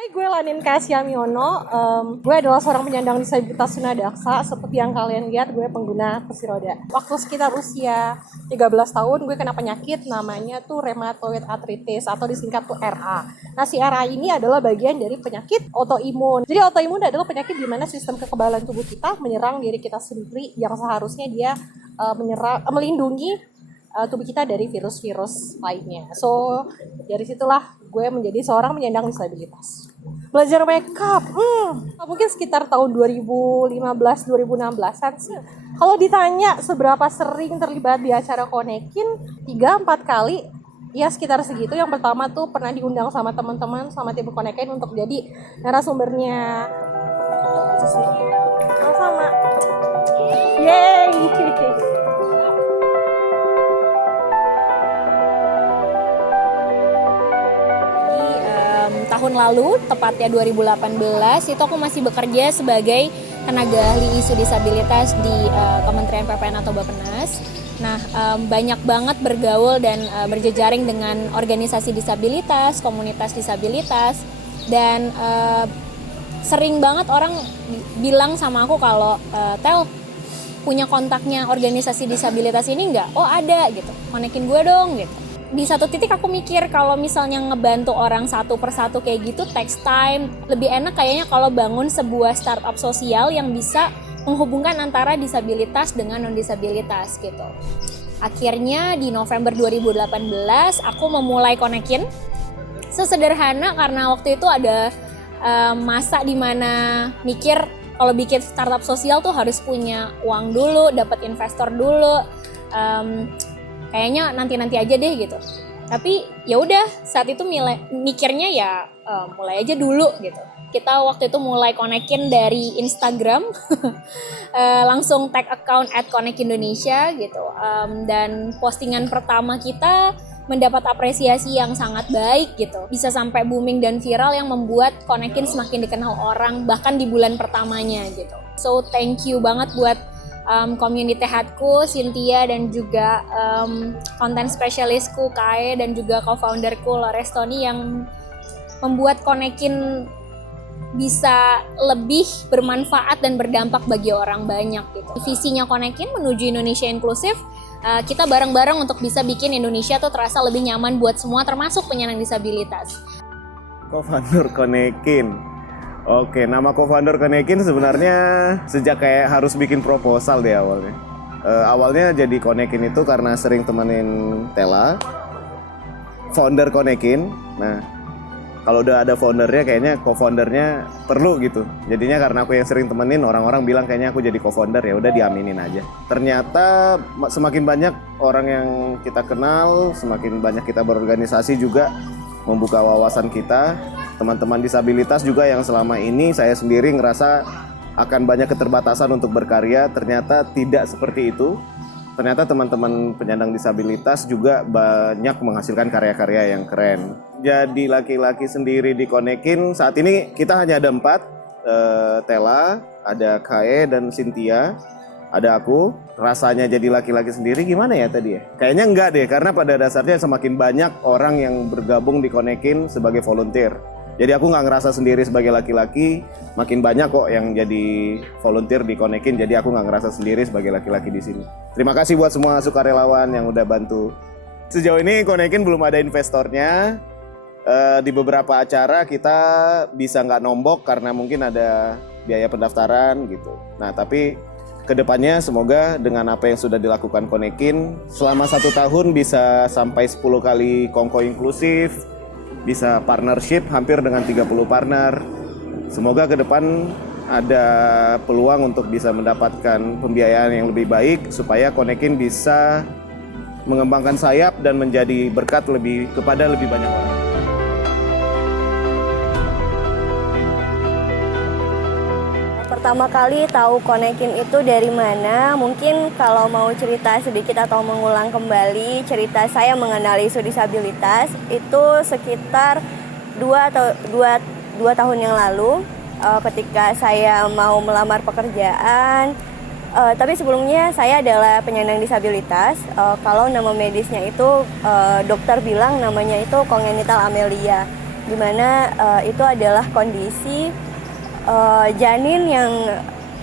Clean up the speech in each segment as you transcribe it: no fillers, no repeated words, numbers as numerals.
Hai, gue Lanin Kasyamiono. Gue adalah seorang penyandang disabilitas tunadaksa. Seperti yang kalian lihat, gue pengguna kursi roda. Waktu sekitar usia 13 tahun, gue kena penyakit namanya tuh rheumatoid arthritis atau disingkat tuh RA. Nah, si RA ini adalah bagian dari penyakit autoimun. Jadi autoimun adalah penyakit di mana sistem kekebalan tubuh kita menyerang diri kita sendiri yang seharusnya dia melindungi tubuh kita dari virus-virus lainnya. So, dari situlah gue menjadi seorang penyandang disabilitas. Belajar makeup, mungkin sekitar tahun 2015-2016an sih. Kalau ditanya seberapa sering terlibat di acara Konekin, 3-4 kali, ya sekitar segitu. Yang pertama tuh pernah diundang sama teman-teman, sama tim Konekin untuk jadi narasumbernya. Sama-sama. Yeay! Tahun lalu, tepatnya 2018, itu aku masih bekerja sebagai tenaga ahli isu disabilitas di Kementerian PPN atau Bappenas. Nah, banyak banget bergaul dan berjejaring dengan organisasi disabilitas, komunitas disabilitas, dan sering banget orang bilang sama aku kalau, Tel, punya kontaknya organisasi disabilitas ini nggak? Oh ada gitu, konekin gue dong gitu. Di satu titik aku mikir kalau misalnya ngebantu orang satu persatu kayak gitu takes time. Lebih enak kayaknya kalau bangun sebuah startup sosial yang bisa menghubungkan antara disabilitas dengan non-disabilitas gitu. Akhirnya di November 2018 aku memulai Konekin. Sesederhana karena waktu itu ada masa dimana mikir kalau bikin startup sosial tuh harus punya uang dulu, dapat investor dulu. Kayaknya nanti aja deh gitu. Tapi ya udah saat itu mikirnya ya mulai aja dulu gitu. Kita waktu itu mulai Konekin dari Instagram, langsung tag account @konekindonesia gitu. Dan postingan pertama kita mendapat apresiasi yang sangat baik gitu. Bisa sampai booming dan viral yang membuat Konekin semakin dikenal orang bahkan di bulan pertamanya gitu. So thank you banget buat community headku, Cynthia, dan juga content specialistku, Kae, dan juga co-founderku, Lorestoni, yang membuat Konekin bisa lebih bermanfaat dan berdampak bagi orang banyak gitu. Visinya Konekin menuju Indonesia inklusif, kita bareng-bareng untuk bisa bikin Indonesia tuh terasa lebih nyaman buat semua, termasuk penyandang disabilitas. Co-founder Konekin. Oke, nama co-founder Konekin sebenarnya sejak kayak harus bikin proposal deh awalnya. Awalnya jadi Konekin itu karena sering temenin Tela, founder Konekin. Nah, kalau udah ada foundernya kayaknya co-foundernya perlu gitu. Jadinya karena aku yang sering temenin, orang-orang bilang kayaknya aku jadi co-founder, ya udah diaminin aja. Ternyata semakin banyak orang yang kita kenal, semakin banyak kita berorganisasi juga membuka wawasan kita. Teman-teman disabilitas juga yang selama ini saya sendiri ngerasa akan banyak keterbatasan untuk berkarya, ternyata tidak seperti itu. Ternyata teman-teman penyandang disabilitas juga banyak menghasilkan karya-karya yang keren. Jadi laki-laki sendiri di Konekin, saat ini kita hanya ada 4, Tela, ada Kae dan Cynthia, ada aku. Rasanya jadi laki-laki sendiri gimana ya tadi ya? Kayaknya enggak deh, karena pada dasarnya semakin banyak orang yang bergabung di Konekin sebagai volunteer. Jadi aku nggak ngerasa sendiri sebagai laki-laki, makin banyak kok yang jadi volunteer di Konekin, jadi aku nggak ngerasa sendiri sebagai laki-laki di sini. Terima kasih buat semua sukarelawan yang udah bantu. Sejauh ini Konekin belum ada investornya. Di beberapa acara kita bisa nggak nombok karena mungkin ada biaya pendaftaran gitu. Nah tapi kedepannya semoga dengan apa yang sudah dilakukan Konekin, selama 1 tahun bisa sampai 10 kali kongko inklusif, bisa partnership hampir dengan 30 partner. Semoga ke depan ada peluang untuk bisa mendapatkan pembiayaan yang lebih baik supaya Konekin bisa mengembangkan sayap dan menjadi berkat kepada lebih banyak orang. Pertama kali tahu Konekin itu dari mana? Mungkin kalau mau cerita sedikit atau mengulang kembali cerita saya mengenal isu disabilitas itu sekitar 2 tahun yang lalu, ketika saya mau melamar pekerjaan. Tapi sebelumnya saya adalah penyandang disabilitas. Kalau nama medisnya itu dokter bilang namanya itu congenital amelia. dimana itu adalah kondisi janin yang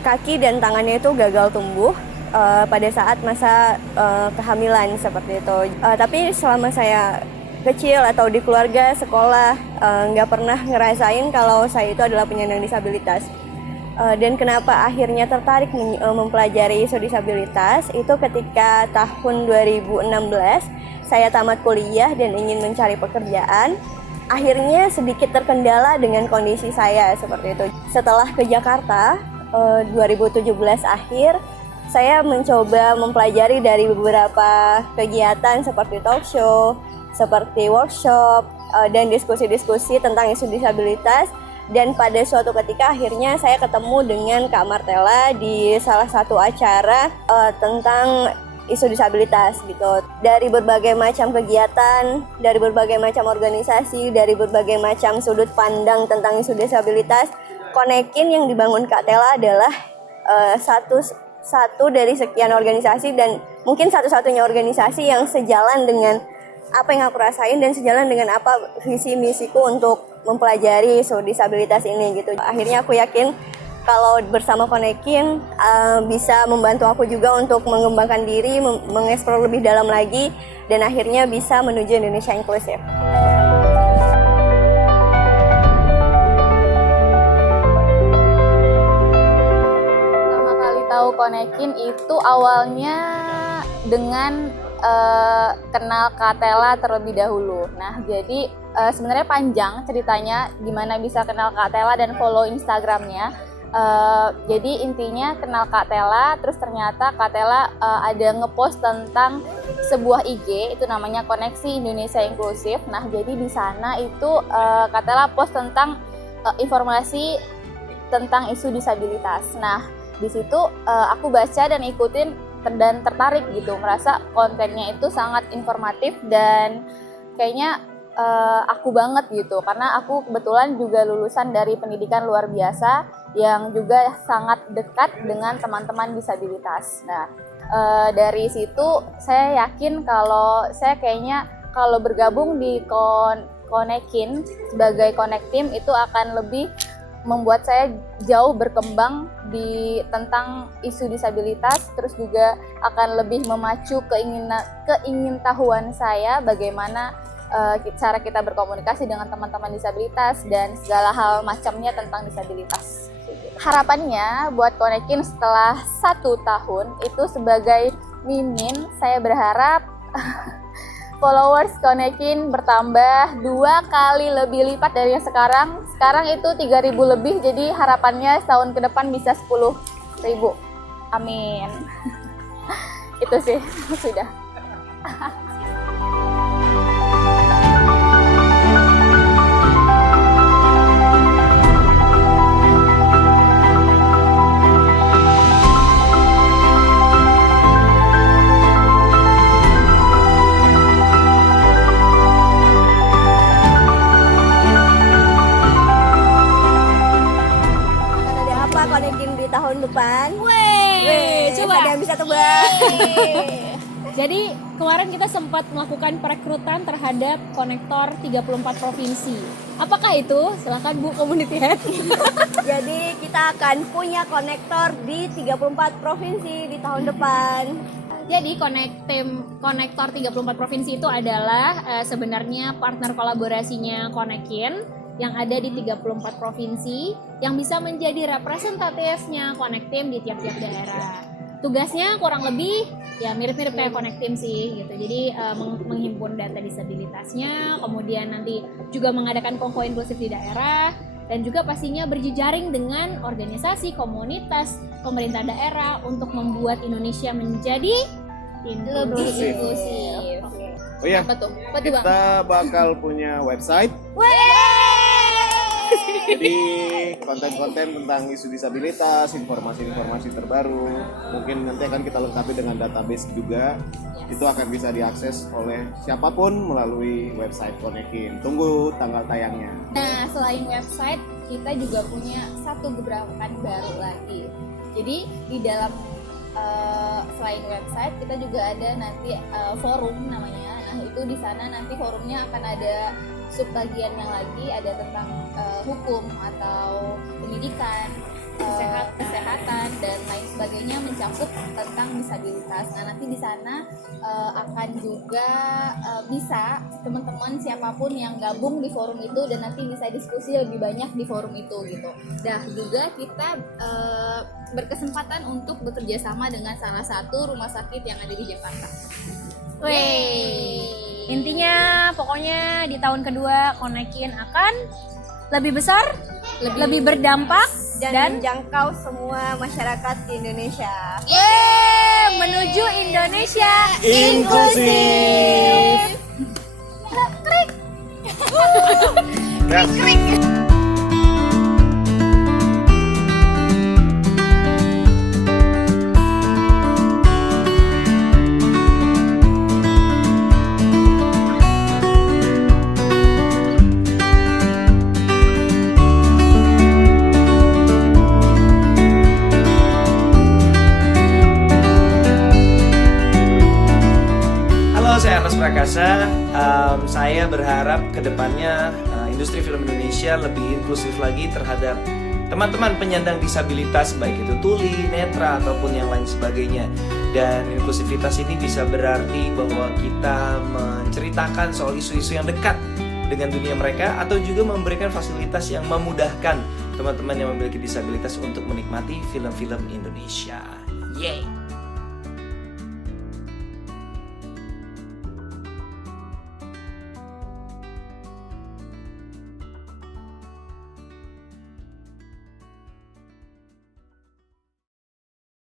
kaki dan tangannya itu gagal tumbuh pada saat masa kehamilan seperti itu. Tapi selama saya kecil atau di keluarga, sekolah, nggak pernah ngerasain kalau saya itu adalah penyandang disabilitas. Dan kenapa akhirnya tertarik mempelajari isu disabilitas itu ketika tahun 2016 saya tamat kuliah dan ingin mencari pekerjaan. Akhirnya sedikit terkendala dengan kondisi saya seperti itu. Setelah ke Jakarta 2017 akhir, saya mencoba mempelajari dari beberapa kegiatan seperti talk show, seperti workshop, dan diskusi-diskusi tentang isu disabilitas. Dan pada suatu ketika akhirnya saya ketemu dengan Kak Martella di salah satu acara tentang isu disabilitas gitu. Dari berbagai macam kegiatan, dari berbagai macam organisasi, dari berbagai macam sudut pandang tentang isu disabilitas, Konekin yang dibangun Kak Tella adalah satu dari sekian organisasi dan mungkin satu-satunya organisasi yang sejalan dengan apa yang aku rasain dan sejalan dengan apa visi misiku untuk mempelajari isu disabilitas ini gitu. Akhirnya aku yakin kalau bersama Konekin bisa membantu aku juga untuk mengembangkan diri, mengeksplor lebih dalam lagi dan akhirnya bisa menuju Indonesia inklusif. Pertama kali tahu Konekin itu awalnya dengan kenal Kak Tella terlebih dahulu. Nah, jadi sebenarnya panjang ceritanya gimana bisa kenal Kak Tella dan follow Instagramnya. Jadi intinya kenal Kak Tella, terus ternyata Kak Tella ada ngepost tentang sebuah IG, itu namanya Koneksi Indonesia Inklusif. Nah, jadi di sana itu Kak Tella post tentang informasi tentang isu disabilitas. Nah, di situ aku baca dan ikutin dan tertarik gitu, merasa kontennya itu sangat informatif dan kayaknya aku banget gitu, karena aku kebetulan juga lulusan dari pendidikan luar biasa yang juga sangat dekat dengan teman-teman disabilitas. Nah, dari situ saya yakin kalau saya kayaknya kalau bergabung di Konekin sebagai Connect Team itu akan lebih membuat saya jauh berkembang di tentang isu disabilitas, terus juga akan lebih memacu keingintahuan saya bagaimana cara kita berkomunikasi dengan teman-teman disabilitas dan segala hal macamnya tentang disabilitas. Harapannya buat Konekin setelah 1 tahun itu sebagai mimin, saya berharap followers Konekin bertambah 2 kali lebih lipat dari yang sekarang. Sekarang itu 3.000 lebih, jadi harapannya setahun ke depan bisa 10.000. Amin. Itu sih, sudah. Konekin di tahun depan. Coba ada yang bisa tebak. Jadi kemarin kita sempat melakukan perekrutan terhadap konektor 34 provinsi. Apakah itu? Silakan Bu Community Head. Jadi kita akan punya konektor di 34 provinsi di tahun depan. Jadi konektor 34 provinsi itu adalah sebenarnya partner kolaborasinya Konekin yang ada di 34 provinsi yang bisa menjadi representatifnya Connect Team di tiap-tiap daerah. Tugasnya kurang lebih ya mirip-mirip kayak Connect Team sih gitu. Jadi menghimpun data disabilitasnya, kemudian nanti juga mengadakan kongko inklusif di daerah dan juga pastinya berjejaring dengan organisasi, komunitas, pemerintah daerah untuk membuat Indonesia menjadi lebih inklusif. Oh iya, Apa tuh? Apa tuh, Bang? kita bakal punya website. Jadi konten-konten tentang isu disabilitas, informasi-informasi terbaru, mungkin nanti akan kita lengkapi dengan database juga. Itu akan bisa diakses oleh siapapun melalui website Konekin. Tunggu tanggal tayangnya. Nah, selain website, kita juga punya satu gebrakan baru lagi. Jadi di dalam selain website, kita juga ada nanti forum namanya. Nah, itu di sana nanti forumnya akan ada subbagiannya lagi ada tentang hukum atau pendidikan, kesehatan dan lain sebagainya, mencakup tentang disabilitas. Nah, nanti di sana akan juga bisa teman-teman siapapun yang gabung di forum itu dan nanti bisa diskusi lebih banyak di forum itu gitu. Dah juga kita berkesempatan untuk bekerja sama dengan salah satu rumah sakit yang ada di Jakarta. Intinya pokoknya di tahun kedua Konekin akan lebih besar, lebih berdampak dan menjangkau semua masyarakat di Indonesia. Menuju Indonesia Inklusif. Halo, saya Anas Prakasa. Saya berharap kedepannya industri film Indonesia lebih inklusif lagi terhadap teman-teman penyandang disabilitas, baik itu tuli, netra, ataupun yang lain sebagainya. Dan inklusivitas ini bisa berarti bahwa kita menceritakan soal isu-isu yang dekat dengan dunia mereka, atau juga memberikan fasilitas yang memudahkan teman-teman yang memiliki disabilitas untuk menikmati film-film Indonesia. Yeay!